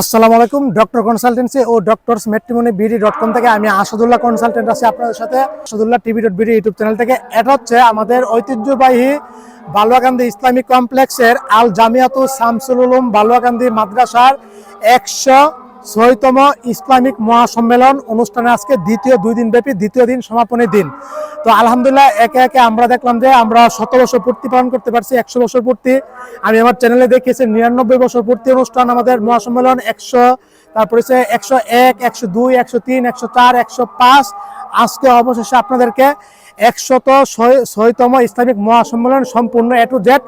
আসসালামু আলাইকুম। Doctor consultancy ও doctors matrimony বিডি.কম থেকে আমি আসাদুল্লাহ কনসালটেন্ট আছি আপনাদের সাথে আসাদুল্লাহ টিভি.বিডি ইউটিউব চ্যানেল থেকে। এটা হচ্ছে আমাদের ঐতিহ্যবাহী বালুয়াকান্দি ইসলামিক কমপ্লেক্সের আল জামিয়াতুস শামসুল উলুম বালুয়াকান্দি মাদ্রাসার 106তম ইসলামিক মহাসম্মেলন অনুষ্ঠানে আজকে দ্বিতীয় 2 দিন ব্যাপী দ্বিতীয় দিন সমাপনী দিন। তো আলহামদুলিল্লাহ একে একে আমরা দেখলাম যে আমরা 100 বছর পূর্তি পালন করতে পারছি, 100 বছর পূর্তি। আমি আমার চ্যানেলে দেখিয়েছি 99 বছর পূর্তি অনুষ্ঠান আমাদের মহাসম্মেলন 100, তারপরে 101, 102, 103, 104, 105। আজকে অবশেষে আপনাদেরকে 106তম ইসলামিক মহাসম্মেলন সম্পূর্ণ এ টু জেড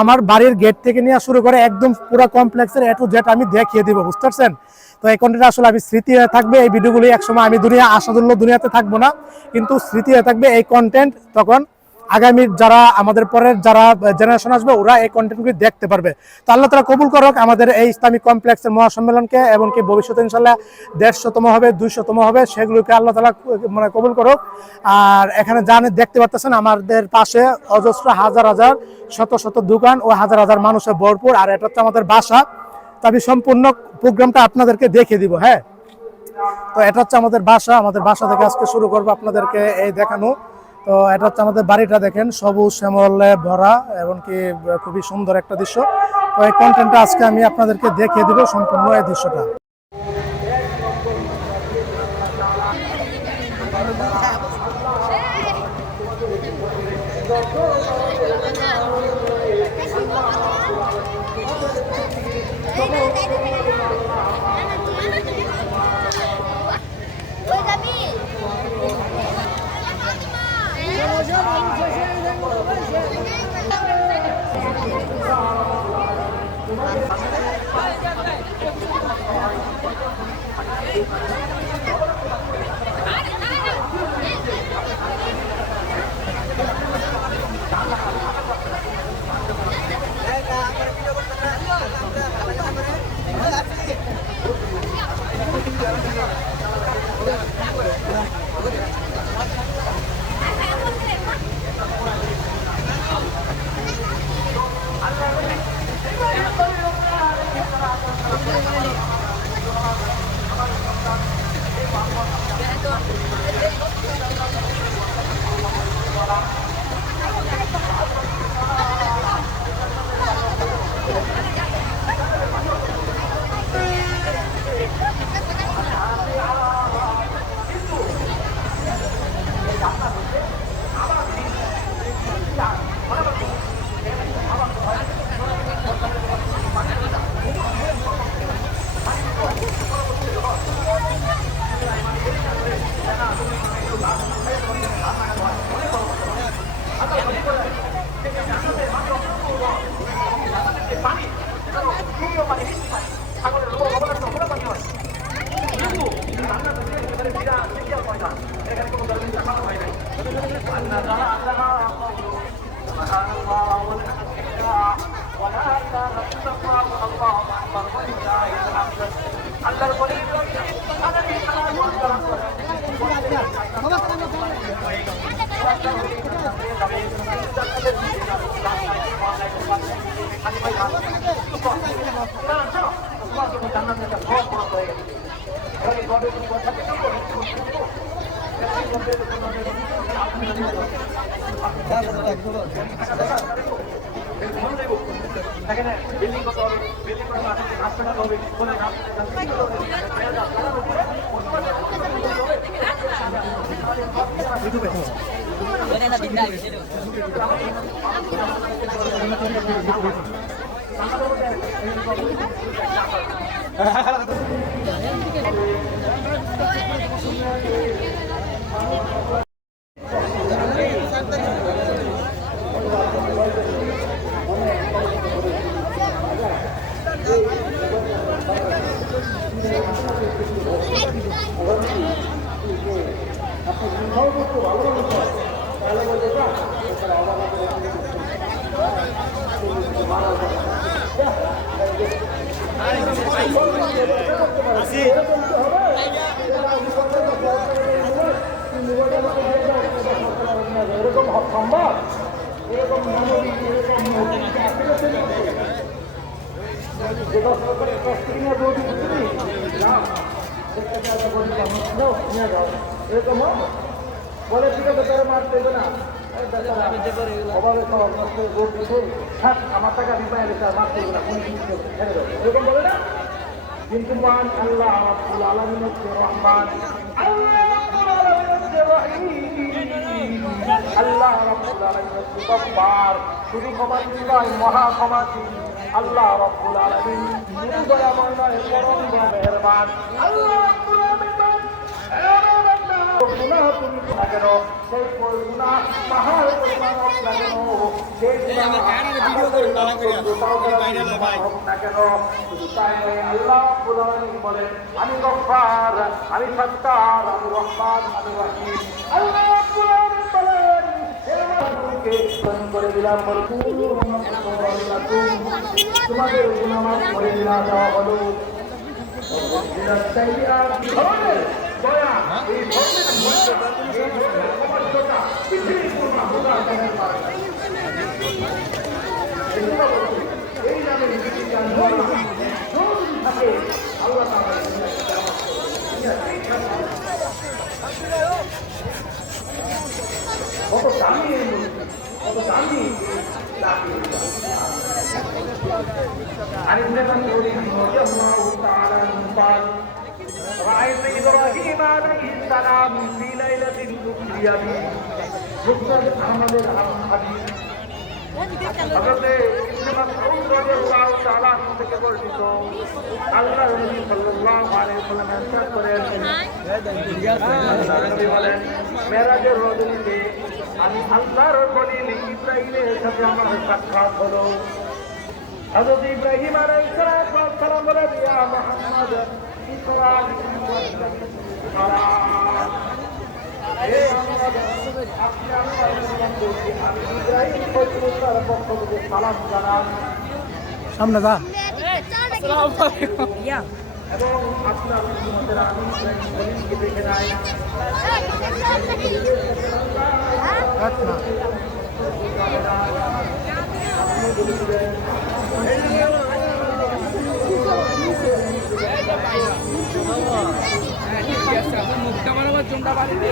আমার বাড়ির গেট থেকে নিয়ে শুরু করে একদম পুরো কমপ্লেক্সের এ টু জেড আমি দেখিয়ে দিব, বুঝতে পারছেন? তো এই কন্টেন্ট আসলে আমি স্মৃতি হয়ে থাকবে এই ভিডিওগুলি। একসময় আমি আসাদুল্লাহ দুনিয়াতে থাকবো না, কিন্তু স্মৃতি হয়ে থাকবে এই কন্টেন্ট। তখন আগামী যারা আমাদের পরের যারা জেনারেশন আসবে ওরা এই কন্টেন্টগুলি দেখতে পারবে। তো আল্লাহ তাআলা কবুল করুক আমাদের এই ইসলামিক কমপ্লেক্সের মহাসম্মেলনকে, এমনকি ভবিষ্যতে ইনশাল্লাহ 150তম হবে, 200তম হবে, সেগুলোকে আল্লাহ তাআলা মানে কবুল করুক। আর এখানে দেখতে পাচ্ছেন আমাদের পাশে অজস্র হাজার হাজার শত শত দোকান ও হাজার হাজার মানুষে ভরপুর। আর এটা হচ্ছে আমাদের বাসা। তো আমি সম্পূর্ণ প্রোগ্রামটা আপনাদেরকে দেখিয়ে দিব। হ্যাঁ, তো এটা হচ্ছে আমাদের বাসা। আমাদের বাসা থেকে আজকে শুরু করবো আপনাদেরকে এই দেখানো। তো এটা হচ্ছে আমাদের বাড়িটা, দেখেন সবুজ শ্যামলে ভরা, এমনকি খুবই সুন্দর একটা দৃশ্য। তো এই কন্টেন্টটা আজকে আমি আপনাদেরকে দেখিয়ে দিব সম্পূর্ণ এই দৃশ্যটা। Kita বলে ঠিক আছে তোরা মার দেবে না আমার টাকা দিতে মার দেবে না এরকম বলে না কিন্তু মান আল্লাহ রাব্বুল আলামিন হচ্ছে রহমান আল্লাহ রাব্বুল আলামিন হচ্ছে রহিম আল্লাহ রাব্বুল আলামিন হচ্ছে গফফার শুধু ক্ষমাশীল নয় মহা ক্ষমাশীল আল্লাহ রাব্বুল আলামিন দয়াময় নয় পরম মেহেরবান আল্লাহ রাব্বুল আলামিন গুনাহ তুমি না কেন সেই গুনাহ পাহাড় পরিমাণ হোক না কেন সেই গুনাহ না কেন শুধু তাই নয় আল্লাহ রাব্বুল আলামিন বলেন আমি গফফার আমি সত্তার আমি রহমান আমি রহিম আল্লাহ রাব্বুল আলামিন বলেন করে দিলাম তোমাদের গুনাহ মাফ করে দিলাম দেওয়া হলো দয়া এই কত দামি কত দামি عن ابن مسعود رضي الله تعالى عنه قال رأيت إبراهيم عليه السلام في ليلة ذكري به مسند أحمد الحديث حضرت ابن مسعود رضي الله تعالى عنه থেকে বর্ণিত আল্লাহর নবী সাল্লাল্লাহু আলাইহি ওয়াসাল্লাম ارشاد করেন নবী বলেন মেরাজের রজনীতে আমি আল্লাহর খলিল ইব্রাহিমের সাথে আমার সাক্ষাৎ হলো হযরত ইব্রাহিম আলাইহিস সালাম বলেন ইয়া মুহাম্মদ ইকরা হে মুহাম্মদ আপনি আমি ইব্রাহিম পয়গম্বরের পক্ষ থেকে সালাম জানান সামনে যা এবং আপনার উম্মতের আমি ইব্রাহিম খলিলকে দেখে নাই মুখটা মারাবার জমটা বাড়িতে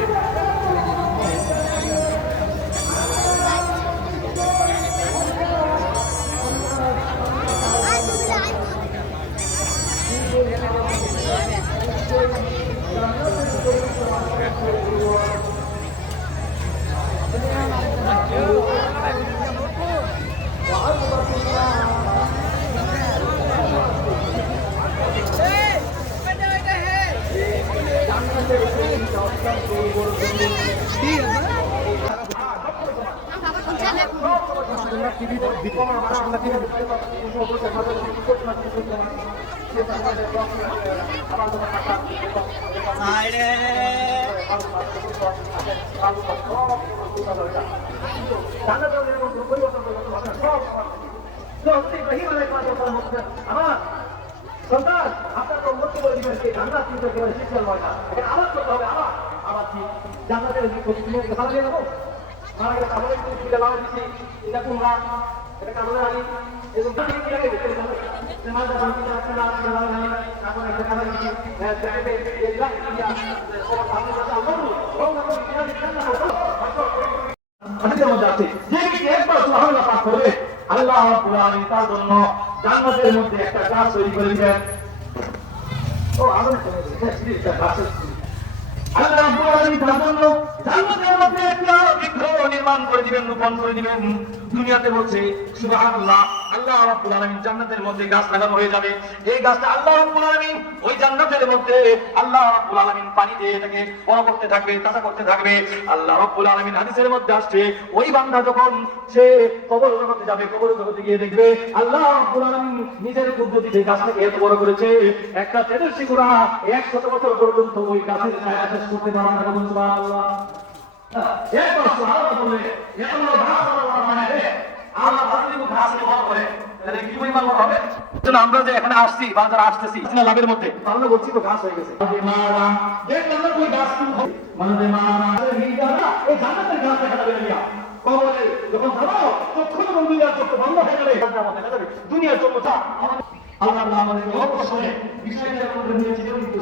সন্তান আপনার উন্নত করে দিবেন যে জান্নাত কিন্তু একেবারে শীতল হয় না এটা আবার করতে হবে আবার ঠিক জান্নাতের ভালো দিয়ে দেবো মারা গেলে কামড়ে দিচ্ছি লাগাই দিচ্ছি এটা কুমড়া এটা কামড়ে আনি এবং আল্লাহ তার জন্য জান্নাতের মধ্যে একটা গাছ তৈরি করে দিবেন ও আল্লাহ জান্নাতের মধ্যে একটা বৃক্ষ নির্মাণ করে দিবেন রোপণ করে দিবেন দুনিয়াতে বলছে সুবহানাল্লাহ আল্লাহ রাব্বুল আলামিন জান্নাতের মধ্যে গাছ লাগানো হয়ে যাবে এই গাছটা আল্লাহ রাব্বুল আলামিন ওই জান্নাতের মধ্যে আল্লাহ রাব্বুল আলামিন পানি দিয়ে এটাকে বড় করতে থাকবে তাজা করতে থাকবে আল্লাহ রাব্বুল আলামিন হাদিসের মধ্যে আসছে ওই বান্দা যখন সে কবর জগতে যাবে কবর জগতে গিয়ে দেখবে আল্লাহ রাব্বুল আলামিন নিজের পদ্ধতিতে গাছটাকে এত বড় করেছে একটা তেজস্বী গোড়া 100 বছর পর্যন্ত ওই গাছের ছায়া শেষ করতে পারে না সুবহানাল্লাহ একবার সুবহানাল্লাহ বলে এত বড় গাছ মানে আল্লাহ তাআলা গাছকে বড় করে তাহলে কি পরিমাণ বড় হবে আমরা যে এখানে আসছি বা যারা আসতেছি না লাভের মধ্যে আমরা বলছি তো গাছ হয়ে গেছে দেখলাম না কোই গাছ মানে মারা এই জান্নাতের গাছ দেখা যাবে না কবরে যখন যাবো চক্ষু দুনিয়ার চক্ষু বন্ধ হয়ে যাবে দুনিয়ার চক্ষু আল্লাহ আমাদের অবশ্যই বিষয়টা আমাদের নিয়ে চিন্তা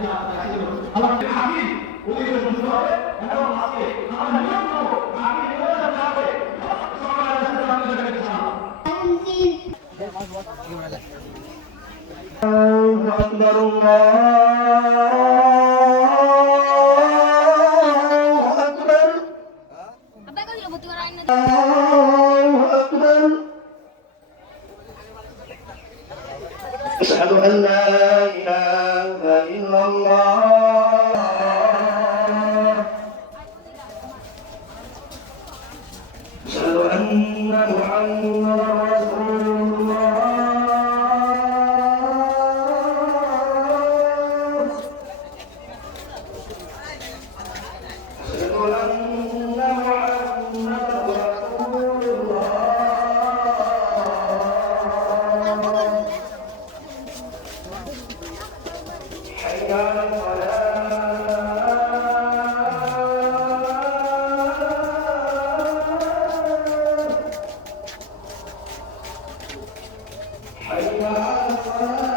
আল্লাহ হাকিম ওই যে সুস্থ হবে এবং আজকে আমরা নিয়ম করব হাকিম বলে যাবে হবে সরকারের সাথে আমি যেটা চাই আল্লাহু আকবার আল্লাহু আকবার আব্বা কইলো ভর্তি করা আইনা আল্লাহু আকবার أشهد أن لا إله إلا الله أشهد أن محمدا رسول الله أشهد أن محمدا رسول الله حي على الصلاة حي على الصلاة حي على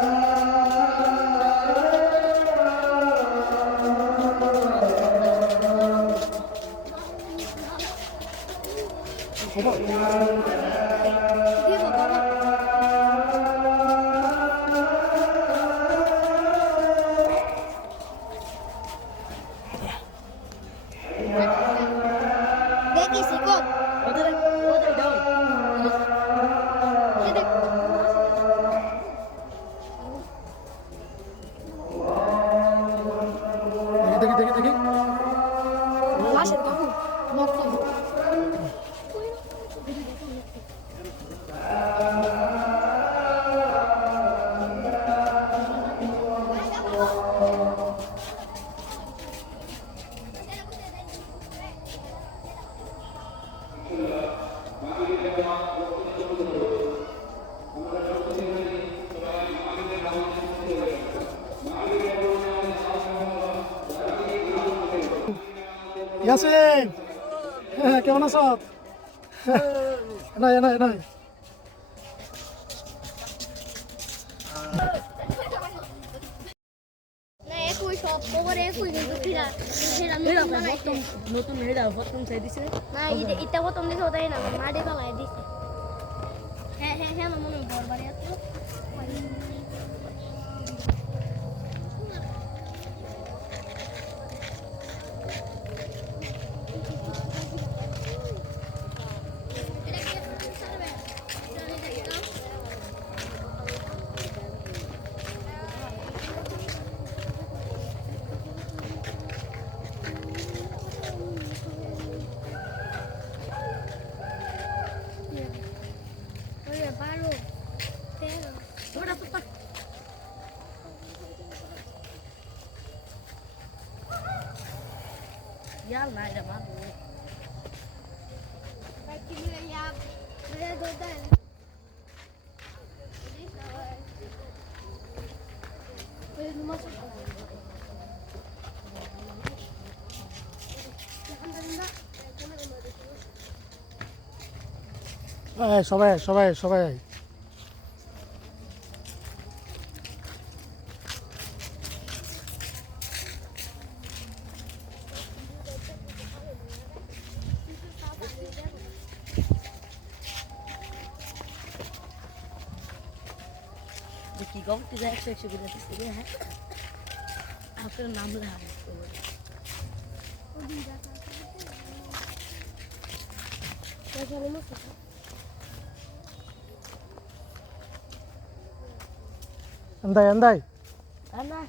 দেখি শিকো ওদের দাও এই দেখ দেখি লাশের বাবু মক্ত ইয়াসিন হ্যাঁ কেমন আছো নাই নাই নাই না একই সব খবর একই কিন্তু ফিরা ফিরা নতুন হেডা প্রথম চাই দিছে না এটা প্রথম দিছে ওটাই না মাটি ফেলাই দিছে হ্যাঁ হ্যাঁ হ্যাঁ মনে হয় ঘর বাড়ি আছে Oye, paro. Pero. Ahora papá. ইয়াল্লা এটা ভালো Aquí me ya. Me da total. Pero no más. সবাই সবাই সবাই দেখি গমতে যায় 100 করে দিচ্ছে হ্যাঁ আপনার নাম লাগে എന്തായി എന്തായി আনা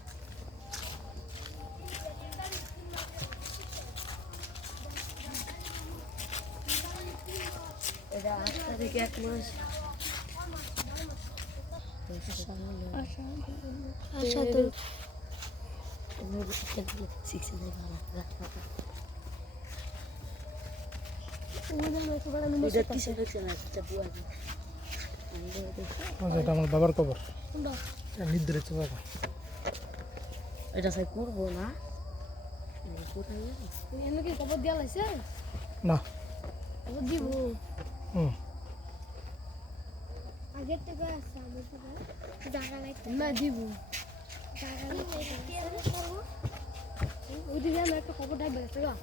এটা 8 থেকে 1 মাস আচ্ছা তো এটা আমার বাবার কবর নির্ধারিত জায়গা এটা সাই করবো না এনে কি খবর দিয়া লাইছে না খবর দিব হুম আগের থেকে আছে আমি তো জায়গা লাইতে না দিব ওইদিকে আমরা একটা খবর ডাকবে গা